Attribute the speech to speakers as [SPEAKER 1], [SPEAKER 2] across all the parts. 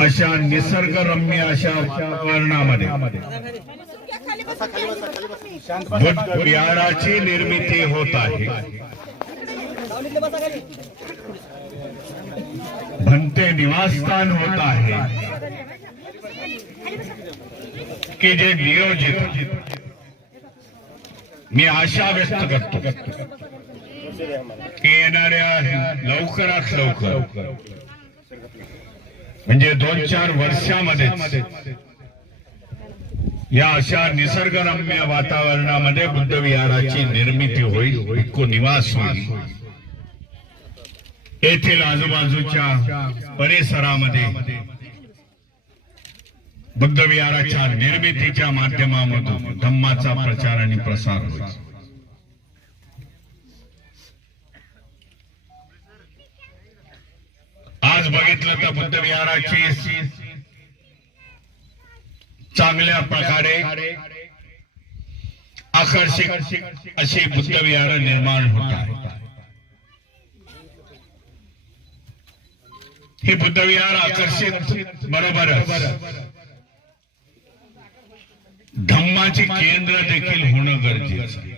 [SPEAKER 1] अशा निसर्गरम्य अशा वातावरणामध्ये बुद्ध निर्मिती होत आहे. भंते निवासस्थान होत आहे. की जे नियोजित. मी आशा व्यक्त करतो की येणाऱ्या लवकरात लवकर म्हणजे दोन चार वर्षामध्ये या अशा निसर्गरम्य वातावरणामध्ये बुद्ध विहाराची निर्मिती होईल इतको निवास होईल. येथील आजूबाजूच्या परिसरामध्ये बुद्ध विहाराच्या निर्मितीच्या माध्यमामधून धम्माचा प्रचार आणि प्रसार होईल आज बघितलं तर बुद्ध विहाराची चांगल्या प्रकारे आकर्षक अशी बुद्ध विहार निर्माण होत आहे. हे बुद्ध विहार आकर्षित बरोबर धम्माची केंद्र देखील होणं गरजेचं आहे.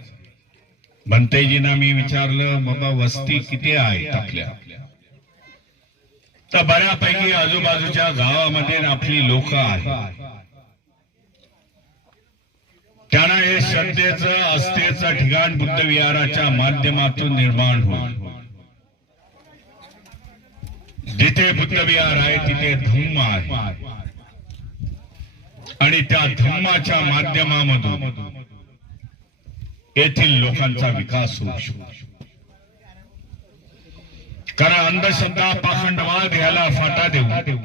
[SPEAKER 1] मी विचारलं बाबा वस्ती किती आहेत आपल्या? तर बऱ्यापैकी आजूबाजूच्या गावामध्ये आपली लोक आहेत. त्यांना हे श्रद्धेचं आस्थेचं ठिकाण बुद्ध विहाराच्या माध्यमातून निर्माण होईल. जिथे बुद्ध विहार आहे तिथे धम्म आहे. आणि त्या धम्माच्या माध्यमामधून येथील लोकांचा विकास होऊ शकतो. कारण अंधश्रद्धा पाखंडवाद याला फाटा देऊ.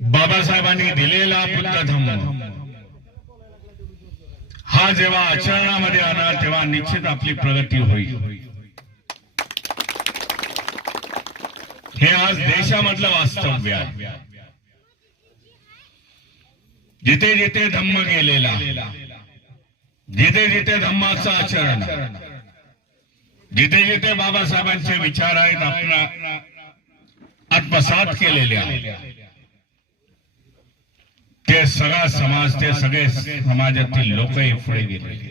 [SPEAKER 1] बाबासाहेबांनी दिलेला बुद्ध धम्म हा जेव्हा आचरणामध्ये आणणार तेव्हा निश्चित आपली प्रगती होईल. हे आज देशामधलं वास्तव्य आहे. जिथे जिथे धम्म गेलेला जिथे जिथे धम्माचं आचरण जिथे जिथे बाबासाहेबांचे विचार आहेत आपण आत्मसात केलेले ते सगळा समाज ते सगळे समाजातील लोक पुढे गेले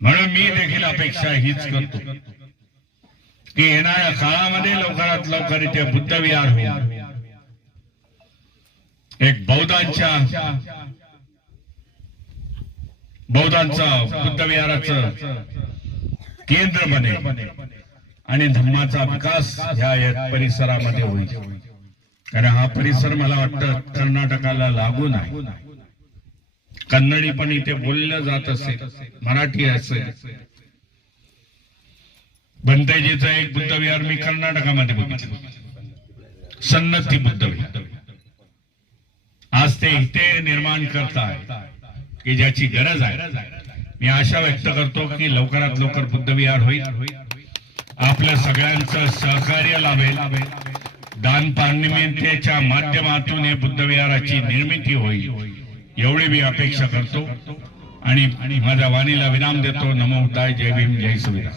[SPEAKER 1] म्हणून मी देखील अपेक्षा हीच करतो की येणाऱ्या काळामध्ये लवकरात लवकर इथे बुद्ध विहार होईल एक बौद्धांच्या बौद्धांचा बुद्ध विहाराचं केंद्र बने आणि धम्माचा विकास ह्या परिसरामध्ये होईल. कारण हा परिसर मला वाटतं कर्नाटकाला लागून आहे कन्नडी पण इथे बोललं जात असेल मराठी असेल. भंतेजीचं एक बुद्ध विहार मी कर्नाटकामध्ये बघितलं. सन्नती बुद्धविहार आज ते इथे निर्माण करताय की ज्याची गरज आहे. मी आशा व्यक्त करतो की लवकरात लवकर बुद्धविहार होईल. आपल्या सगळ्यांचं सहकार्य लाभेल. दान माध्यमातून हे बुद्धविहाराची निर्मिती होईल. एवढी मी अपेक्षा करतो. आणि माझ्या वाणीला विराम देतो. नमो उदाय जय भीम. जय सुविधा.